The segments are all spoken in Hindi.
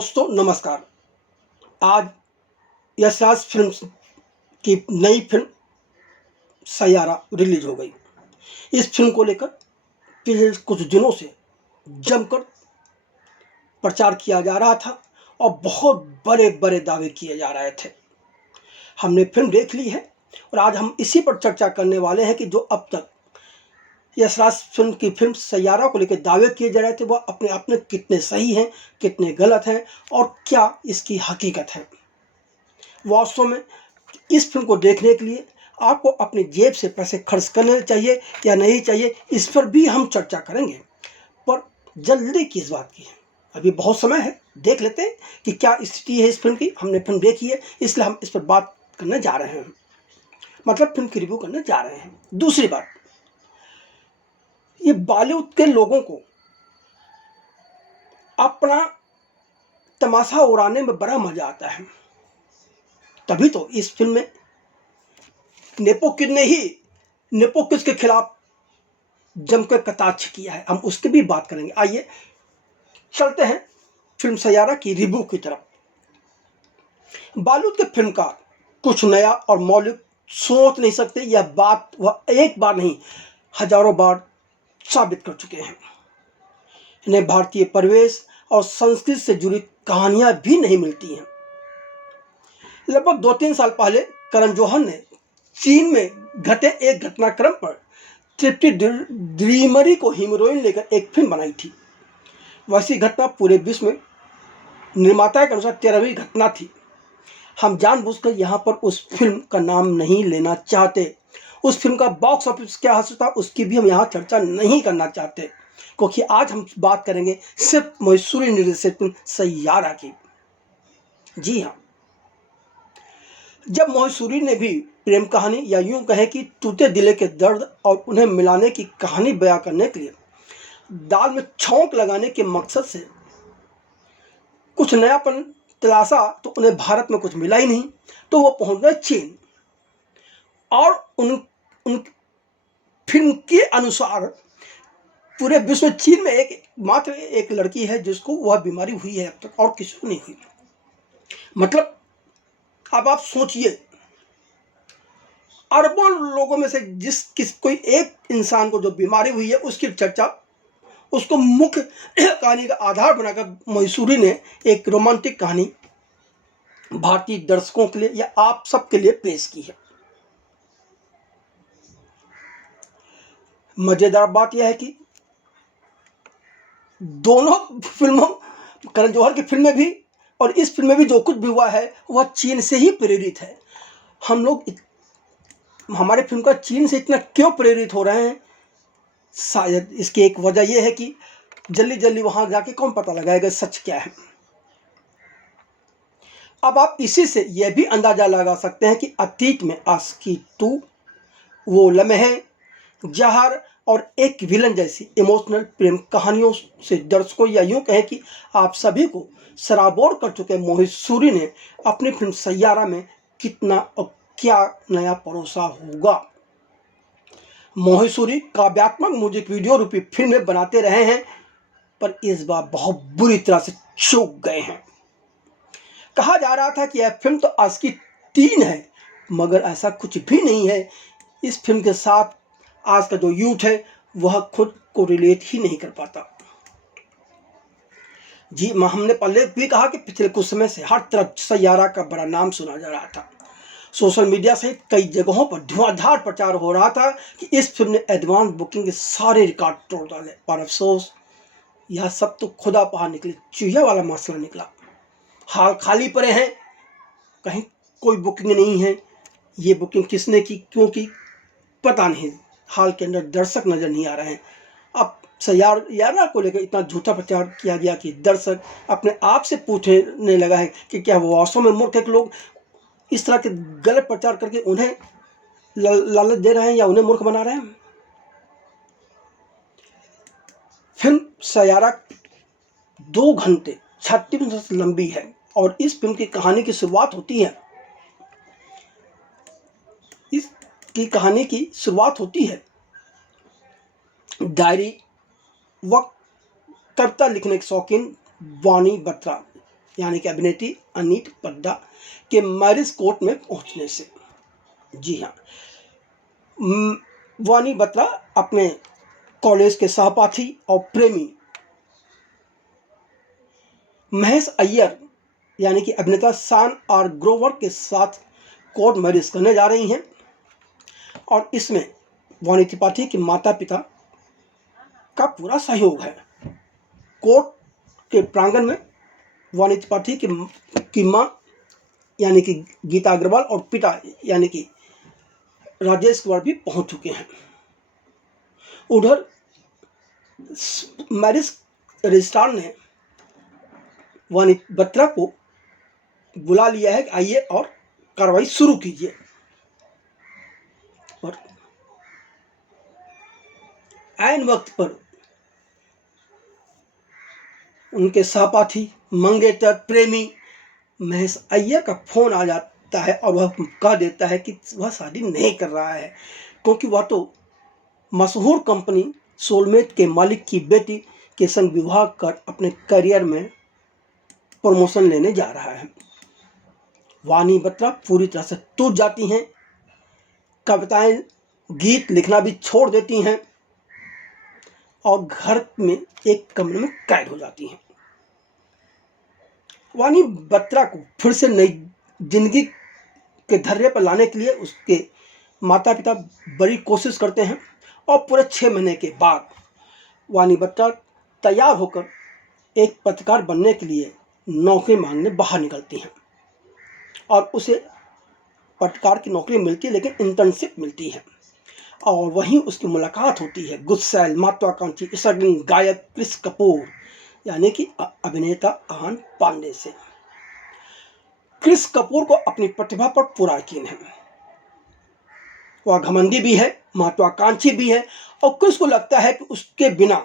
दोस्तों नमस्कार। आज यशराज फिल्म्स की नई फिल्म सैयारा रिलीज हो गई। इस फिल्म को लेकर पिछले कुछ दिनों से जमकर प्रचार किया जा रहा था और बहुत बड़े बड़े दावे किए जा रहे थे। हमने फिल्म देख ली है और आज हम इसी पर चर्चा करने वाले हैं कि जो अब तक यशराज फिल्म की फिल्म सैयारा को लेकर दावे किए जा रहे थे वह अपने आप में कितने सही हैं, कितने गलत हैं और क्या इसकी हकीकत है। वास्तव में इस फिल्म को देखने के लिए आपको अपनी जेब से पैसे खर्च करने चाहिए या नहीं चाहिए, इस पर भी हम चर्चा करेंगे। पर जल्दी किस बात की है, अभी बहुत समय है, देख लेते हैं कि क्या स्थिति है इस फिल्म की। हमने फिल्म देखी है इसलिए हम इस पर बात करने जा रहे हैं, मतलब फिल्म की रिव्यू करने जा रहे हैं। दूसरी बात, ये बॉलीवुड के लोगों को अपना तमाशा उड़ाने में बड़ा मजा आता है, तभी तो इस फिल्म में नेपो किड के खिलाफ जमकर कटाक्ष किया है। हम उसकी भी बात करेंगे। आइए चलते हैं फिल्म सैयारा की रिव्यू की तरफ। बॉलीवुड के फिल्मकार कुछ नया और मौलिक सोच नहीं सकते, यह बात वह एक बार नहीं हजारों बार साबित कर चुके हैं। इन्हें भारतीय परिवेश और संस्कृति से जुड़ी कहानियां भी नहीं मिलती हैं। लगभग 2-3 साल पहले करण जौहर ने चीन में घटे एक घटनाक्रम पर तृप्ति ड्रीमरी को हीरोइन लेकर एक फिल्म बनाई थी। वैसी घटना पूरे विश्व में निर्माता के अनुसार 13वीं घटना थी। हम जानबूझकर यहाँ पर उस फिल्म का नाम नहीं लेना चाहते। उस फिल्म का बॉक्स ऑफिस क्या हासिल था उसकी भी हम यहाँ चर्चा नहीं करना चाहते, क्योंकि आज हम बात करेंगे सिर्फ मैसूरी निर्देशित फिल्म सैयारा की। जी हाँ, जब मैसूरी ने भी प्रेम कहानी या यूं कहें कि टूटे दिले के दर्द और उन्हें मिलाने की कहानी बयां करने के लिए दाल में छौंक लगाने के मकसद से कुछ नयापन तलाशा तो उन्हें भारत में कुछ मिला ही नहीं, तो वो पहुंच गए चीन और उन फिल्म के अनुसार पूरे विश्व में चीन में मात्र एक लड़की है जिसको वह बीमारी हुई है, अब तक और किसी को नहीं हुई। मतलब अब आप सोचिए, अरबों लोगों में से कोई एक इंसान को जो बीमारी हुई है उसकी चर्चा, उसको मुख्य कहानी का आधार बनाकर मैसूरी ने एक रोमांटिक कहानी भारतीय दर्शकों के लिए या आप सबके लिए पेश की है। मजेदार बात यह है कि दोनों फिल्मों, करण जौहर की फिल्म में भी और इस फिल्म में भी जो कुछ भी हुआ है वह चीन से ही प्रेरित है। हम लोग हमारे फिल्म का चीन से इतना क्यों प्रेरित हो रहे हैं, शायद इसकी एक वजह यह है कि जल्दी जल्दी वहां जाके कौन पता लगाएगा सच क्या है। अब आप इसी से यह भी अंदाजा लगा सकते हैं कि अतीत में आशिकी 2, वो लम्हे, जहर और एक विलन जैसी इमोशनल प्रेम कहानियों से दर्शकों या यूं कहें कि आप सभी को सराबोर कर चुके मैसूरी ने अपनी फिल्म सैयारा में कितना और क्या नया परोसा होगा। मैसूरी काव्यात्मक म्यूजिक वीडियो रूपी फिल्में बनाते रहे हैं, पर इस बार बहुत बुरी तरह से चूक गए हैं। कहा जा रहा था कि यह फिल्म तो आशिकी 3 है, मगर ऐसा कुछ भी नहीं है। इस फिल्म के साथ आज का जो यूथ है वह खुद को रिलेट ही नहीं कर पाता। जी, हमने पहले भी कहा कि पिछले कुछ समय से हर तरफ सैयारा का बड़ा नाम सुना जा रहा था। सोशल मीडिया सहित कई जगहों पर धुआंधार प्रचार हो रहा था कि इस फिल्म ने एडवांस बुकिंग के सारे रिकॉर्ड तोड़ डाले, पर अफसोस यह सब तो खुदा पहा निकले, चूहिया वाला मसला निकला। हाल खाली पड़े हैं, कहीं कोई बुकिंग नहीं है। ये बुकिंग किसने की, क्यों की, पता नहीं। हाल के अंदर दर्शक नजर नहीं आ रहे हैं। अब सैयारा को लेकर इतना झूठा प्रचार किया गया कि दर्शक अपने आप से पूछने लगा है कि क्या वो वास्तव में मूर्ख है कि लोग इस तरह के गलत प्रचार करके उन्हें लालच दे रहे हैं या उन्हें मूर्ख बना रहे हैं। फिल्म सैयारा 2 घंटे 36 मिनट लंबी है और इस फिल्म की कहानी की शुरुआत होती है डायरी व कविता लिखने के शौकीन वाणी बत्रा यानी कि अभिनेत्री अनीत पड्डा के मैरिज कोर्ट में पहुंचने से। जी हाँ, वानी बत्रा अपने कॉलेज के सहपाठी और प्रेमी महेश अय्यर यानी कि अभिनेता शान आर ग्रोवर के साथ कोर्ट मैरिज करने जा रही हैं और इसमें वानी त्रिपाठी के माता पिता का पूरा सहयोग है। कोर्ट के प्रांगण में वानी त्रिपाठी की माँ यानी कि गीता अग्रवाल और पिता यानी कि राजेश कुमार भी पहुंच चुके हैं। उधर मैरिज रजिस्ट्रार ने वानी बत्रा को बुला लिया है कि आइए और कार्रवाई शुरू कीजिए। और ऐन वक्त पर उनके सहपाठी मंगेतर प्रेमी महेश अय्यर का फोन आ जाता है और वह कह देता है कि वह शादी नहीं कर रहा है, क्योंकि वह तो मशहूर कंपनी सोलमेट के मालिक की बेटी के संग विवाह कर अपने करियर में प्रमोशन लेने जा रहा है। वानी बत्रा पूरी तरह से टूट जाती हैं, कविताएं गीत लिखना भी छोड़ देती हैं और घर में एक कमरे में कैद हो जाती हैं। वानी बत्रा को फिर से नई जिंदगी के धर्रे पर लाने के लिए उसके माता पिता बड़ी कोशिश करते हैं और पूरे 6 महीने के बाद वानी बत्रा तैयार होकर एक पत्रकार बनने के लिए नौकरी मांगने बाहर निकलती हैं और उसे पत्रकार की नौकरी मिलती है, लेकिन इंटर्नशिप मिलती है और वहीं उसकी मुलाकात होती है गुस्सैल महत्वाकांक्षी स्ट्रगलिंग गायक क्रिस कपूर यानी कि अभिनेता आहान पांडे से। क्रिस कपूर को अपनी प्रतिभा पर पूरा यकीन है। वह घमंडी भी है, महत्वाकांक्षी भी है और क्रिस को लगता है कि उसके बिना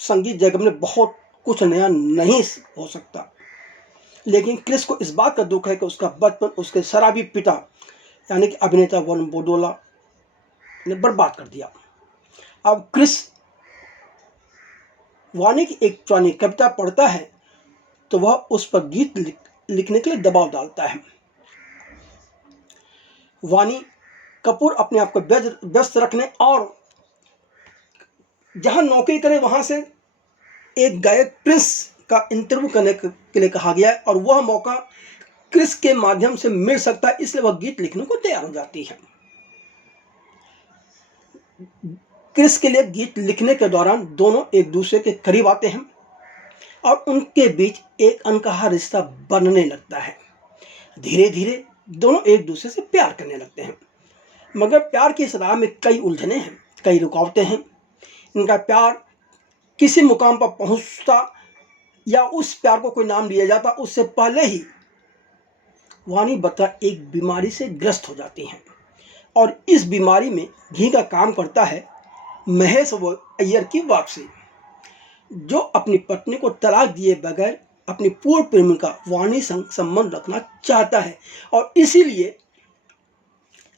संगीत जगत में बहुत कुछ नया नहीं हो सकता। लेकिन क्रिस को इस बात का दुख है कि उसका बचपन उसके शराबी पिता यानी कि अभिनेता वरुण बोडोला ने बर्बाद कर दिया। अब क्रिस वानी की एक पुरानी कविता पढ़ता है तो वह उस पर गीत लिखने के लिए दबाव डालता है। वानी कपूर अपने आप को व्यस्त रखने और जहां नौकरी करे वहां से एक गायक प्रिंस का इंटरव्यू करने के लिए कहा गया है और वह मौका क्रिस के माध्यम से मिल सकता है, इसलिए वह गीत लिखने को तैयार हो जाती है। क्रिस के लिए गीत लिखने के दौरान दोनों एक दूसरे के करीब आते हैं और उनके बीच एक अनकहा रिश्ता बनने लगता है। धीरे धीरे दोनों एक दूसरे से प्यार करने लगते हैं, मगर प्यार की इस राह में कई उलझने हैं, कई रुकावटें हैं। इनका प्यार किसी मुकाम पर पहुंचता या उस प्यार को कोई नाम दिया जाता उससे पहले ही वानी बत्रा एक बीमारी से ग्रस्त हो जाती हैं और इस बीमारी में घी का काम करता है महेश अय्यर की वापसी, जो अपनी पत्नी को तलाक दिए बगैर अपनी पूर्व प्रेमिका वानी संग संबंध रखना चाहता है और इसीलिए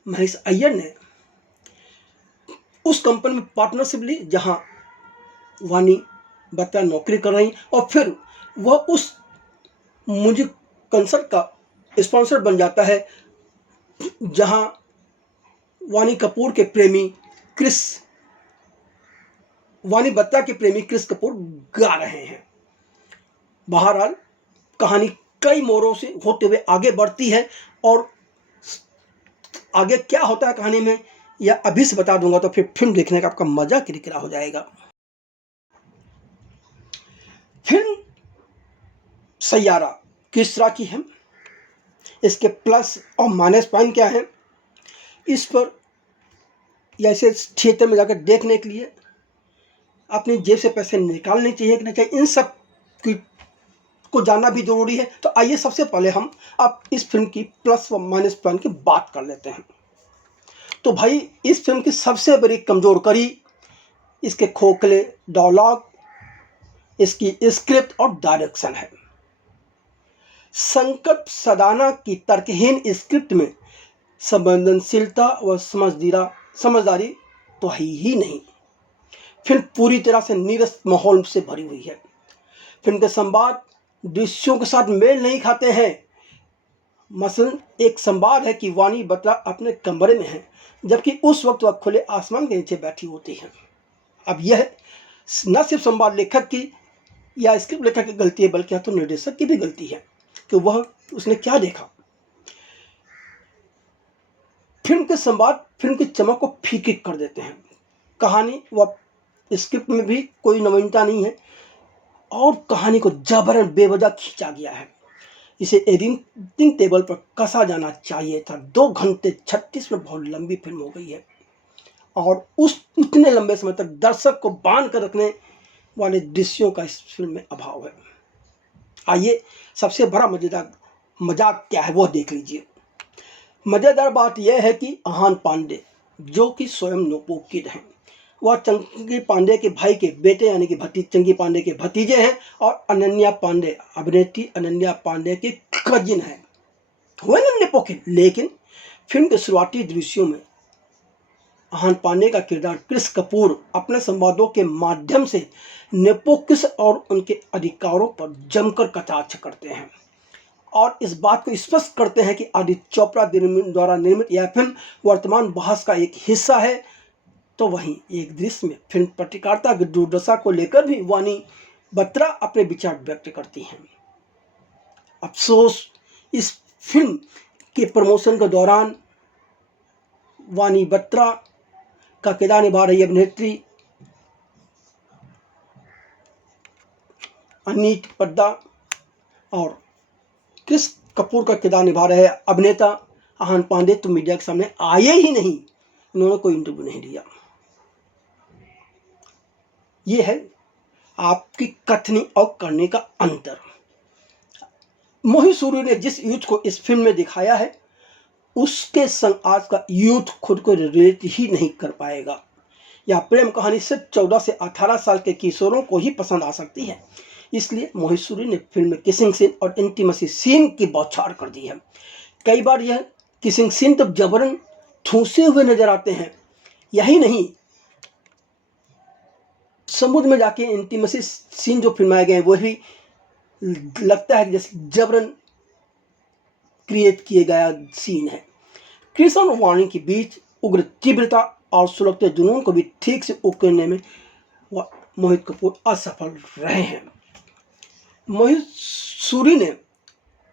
महेश अय्यर ने उस कंपनी में पार्टनरशिप ली जहां वानी बत्रा नौकरी कर रही और फिर वह उस म्यूजिक कंसर्ट का स्पॉन्सर बन जाता है जहां वानी कपूर के प्रेमी क्रिस वानी बत्रा के प्रेमी क्रिस कपूर गा रहे हैं। बहरहाल कहानी कई मोड़ों से होते हुए आगे बढ़ती है और आगे क्या होता है कहानी में यह अभी से बता दूंगा तो फिर फिल्म देखने का आपका मजा किरकिरा हो जाएगा। फिल्म सैयारा किस तरह की है, इसके प्लस और माइनस पॉइंट क्या है, इस पर या इसे थिएटर में जाकर देखने के लिए अपनी जेब से पैसे निकालने चाहिए कि नहीं चाहिए, इन सब को जानना भी जरूरी है। तो आइए सबसे पहले हम अब इस फिल्म की प्लस व माइनस पॉइंट की बात कर लेते हैं। तो भाई इस फिल्म की सबसे बड़ी कमजोर कड़ी इसके खोखले डायलॉग, इसकी स्क्रिप्ट और डायरेक्शन है। संकट सदाना की तर्कहीन स्क्रिप्ट में संवेदनशीलता व समझदारी तो है ही नहीं। फिल्म पूरी तरह से नीरस माहौल से भरी हुई है। फिल्म के संवाद दृश्यों के साथ मेल नहीं खाते हैं। मसलन एक संवाद है कि वानी बत्रा अपने कमरे में है, जबकि उस वक्त वह खुले आसमान के नीचे बैठी होती है। अब यह न सिर्फ संवाद लेखक की या स्क्रिप्ट लेखक की गलती है, बल्कि तो निर्देशक की भी गलती है कि वह उसने क्या देखा। फिल्म के संवाद फिल्म की चमक को फीकी कर देते हैं। कहानी व स्क्रिप्ट में भी कोई नवीनता नहीं है और कहानी को जबरन बेवजह खींचा गया है। इसे एडिटिंग टेबल पर कसा जाना चाहिए था। 2 घंटे 36 में बहुत लंबी फिल्म हो गई है और उस उतने लंबे समय तक दर्शक को बांध कर रखने वाले दृश्यों का इस फिल्म में अभाव है। आइए सबसे बड़ा मजाक क्या है वो देख लीजिए। मज़ेदार बात यह है कि आहान पांडे, जो कि स्वयं नौपोकित हैं, वह चंकी पांडे के भाई के बेटे यानी कि चंकी पांडे के भतीजे हैं और अनन्या पांडे, अभिनेत्री अनन्या पांडे की कजिन है। वह नौपोकित, लेकिन फिल्म के शुरुआती दृश्यों में आहान पांडे का किरदार क्रिस कपूर अपने संवादों के माध्यम से नेपोकिस और उनके अधिकारों पर जमकर कटाक्ष करते हैं और इस बात को स्पष्ट करते हैं कि आदित्य चोपड़ा द्वारा निर्मित यह फिल्म वर्तमान बहस का एक हिस्सा है। तो वहीं एक दृश्य में फिल्म पत्रकारिता की दुर्दशा को लेकर भी वानी बत्रा अपने विचार व्यक्त करती हैं। अफसोस, इस फिल्म के प्रमोशन के दौरान वानी बत्रा का किरदार निभा रही अभिनेत्री अनीत पद्दा और क्रिस कपूर का किरदार निभा रहे अभिनेता आहान पांडे तो मीडिया के सामने आए ही नहीं। इन्होंने कोई इंटरव्यू नहीं दिया। ये है आपकी कथनी और करने का अंतर। मोहित सूरी ने जिस यूथ को इस फिल्म में दिखाया है, उसके संग आज का यूथ खुद को रिलेट ही नहीं कर पाएगा। यह प्रेम कहानी सिर्फ 14 से 18 साल के किशोरों को ही पसंद आ सकती है। इसलिए मोहित सूरी ने फिल्म में किसिंग सीन और इंटीमेसी सीन की बौछार कर दी है। कई बार यह किसिंग सीन तो जबरन ठूसे हुए नजर आते हैं। यही नहीं, समुद्र में जाके इंटीमेसी सीन जो फिल्माए गए हैं वो भी लगता है कि जैसे जबरन क्रिएट किए गया सीन है। क्रिस और वानी के बीच उग्र तीव्रता और सुलगते जुनून को भी ठीक से उकेरने में मोहित कपूर असफल रहे हैं। मोहित सूरी ने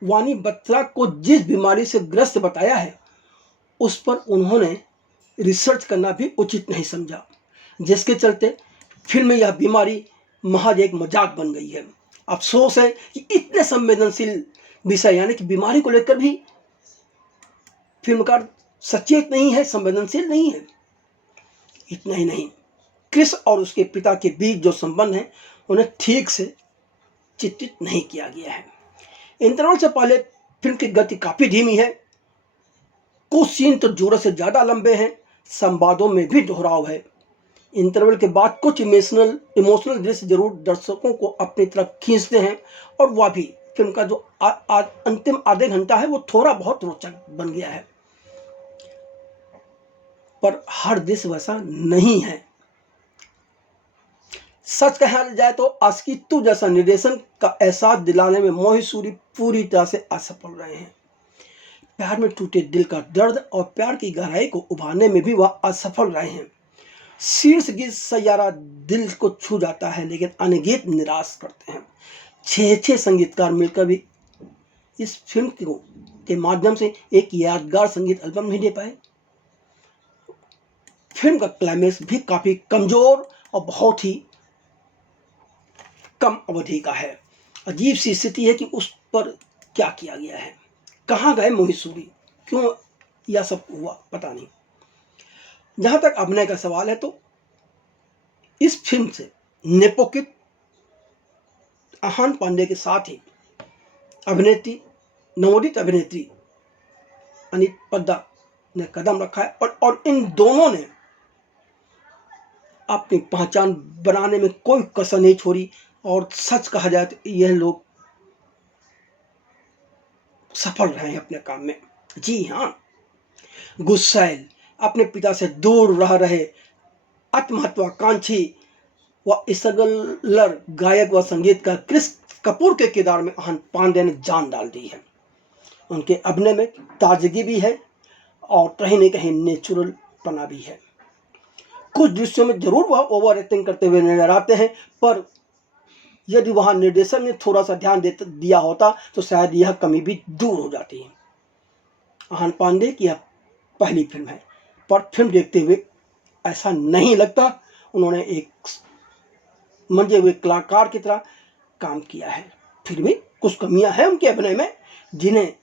वानी बत्रा को जिस बीमारी से ग्रस्त बताया है, उस पर उन्होंने रिसर्च करना भी उचित नहीं समझा, जिसके चलते फिल्म में यह बीमारी महज एक मजाक बन गई है। अफसोस है कि इतने संवेदनशील विषय यानी कि बीमारी को लेकर भी फिल्मकार सचेत नहीं है, संवेदनशील नहीं है। इतना ही नहीं, क्रिस और उसके पिता के बीच जो संबंध है उन्हें ठीक से चित्रित नहीं किया गया है। इंटरवल से पहले फिल्म की गति काफी धीमी है। कुछ सीन तो जरूरत से ज्यादा लंबे हैं। संवादों में भी दोहराव है। इंटरवल के बाद कुछ इमोशनल दृश्य जरूर दर्शकों को अपनी तरफ खींचते हैं और वह भी फिल्म का जो अंतिम आधे घंटा है वो थोड़ा बहुत रोचक बन गया है, पर हर दृश्य वैसा नहीं है। सच कहा जाए तो अस्कित्तू जैसा निर्देशन का एहसास दिलाने में मोहित सूरी पूरी तरह से असफल रहे हैं। प्यार में टूटे दिल का दर्द और प्यार की गहराई को उभारने में भी वह असफल रहे हैं। शीर्ष गीत सैयारा दिल को छू जाता है, लेकिन अन्य गीत निराश करते हैं। 6 संगीतकार मिलकर भी इस फिल्म के माध्यम से एक यादगार संगीत एल्बम नहीं दे पाए। फिल्म का क्लाइमेक्स भी काफी कमजोर और बहुत ही कम अवधि का है। अजीब सी स्थिति है कि उस पर क्या किया गया है। कहाँ गए मोहित सूरी, क्यों यह सब हुआ पता नहीं। जहां तक अभिनय का सवाल है तो इस फिल्म से नेपोकित आहान पांडे के साथ ही नवोदित अभिनेत्री अनीत पद्दा ने कदम रखा है और इन दोनों ने अपनी पहचान बनाने में कोई कसर नहीं छोड़ी और सच कहा जाए तो यह लोग सफल रहे हैं अपने काम में। जी हाँ, गुस्सैल, अपने पिता से दूर रह रहे आत्महत्वाकांक्षी व स्ट्रगलर गायक व संगीतकार क्रिस कपूर के किरदार में आहन पांडे ने जान डाल दी है। उनके अभिनय में ताजगी भी है और कहीं न कहीं नेचुरल पना भी है। कुछ दृश्यों में जरूर वह ओवर एक्टिंग करते हुए नजर आते हैं, पर यदि वहां निर्देशक ने थोड़ा सा ध्यान दिया होता तो शायद यह कमी भी दूर हो जाती है। आहन पांडे की यह पहली फिल्म है, पर फिल्म देखते हुए ऐसा नहीं लगता उन्होंने एक मंजे हुए कलाकार की तरह काम किया है। फिर भी कुछ कमियां हैं उनके अभिनय में, जिन्हें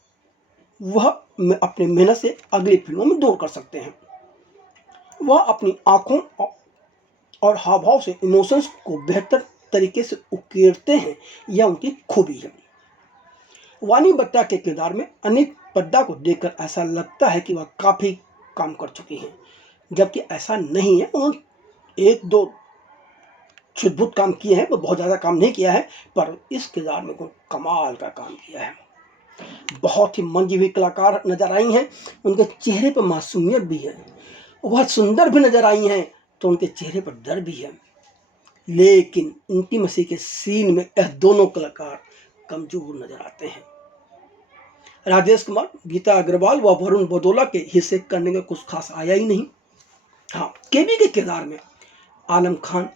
वह अपने मेहनत से अगली फिल्मों में दूर कर सकते हैं। वह अपनी आंखों और हाव भाव से इमोशंस को बेहतर तरीके से उकेरते हैं, यह उनकी खूबी है। वानी बट्टा के किरदार में अनीत पड्डा को देखकर ऐसा लगता है कि वह काफ़ी काम कर चुकी हैं, जबकि ऐसा नहीं है। उन्होंने एक दो छुटपुट काम किए हैं, वो बहुत ज़्यादा काम नहीं किया है, पर इस किरदार में कोई कमाल का काम किया है। बहुत ही मंजी हुई कलाकार नजर आई हैं, उनके चेहरे पर मासूमियत भी है। वह सुंदर भी नजर आई हैं तो उनके चेहरे पर डर भी है, लेकिन इंटीमेसी के सीन में यह दोनों कलाकार कमजोर नजर आते हैं। राजेश कुमार, गीता अग्रवाल व वरुण बदोला के हिस्से करने में कुछ खास आया ही नहीं। हाँ, केबी के किरदार में आलम खान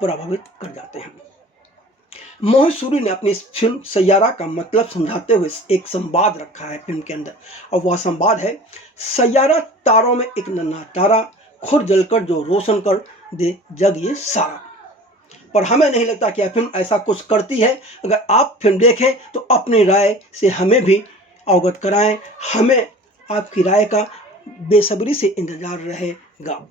प्रभावित कर जाते हैं। मोहित सूरी ने अपनी इस फिल्म सैयारा का मतलब समझाते हुए एक संवाद रखा है फिल्म के अंदर, और वह संवाद है, सैयारा तारों में एक नन्हा तारा, खुद जलकर जो रोशन कर दे जग ये सारा। पर हमें नहीं लगता कि यह फिल्म ऐसा कुछ करती है। अगर आप फिल्म देखें तो अपनी राय से हमें भी अवगत कराएं। हमें आपकी राय का बेसब्री से इंतजार रहेगा।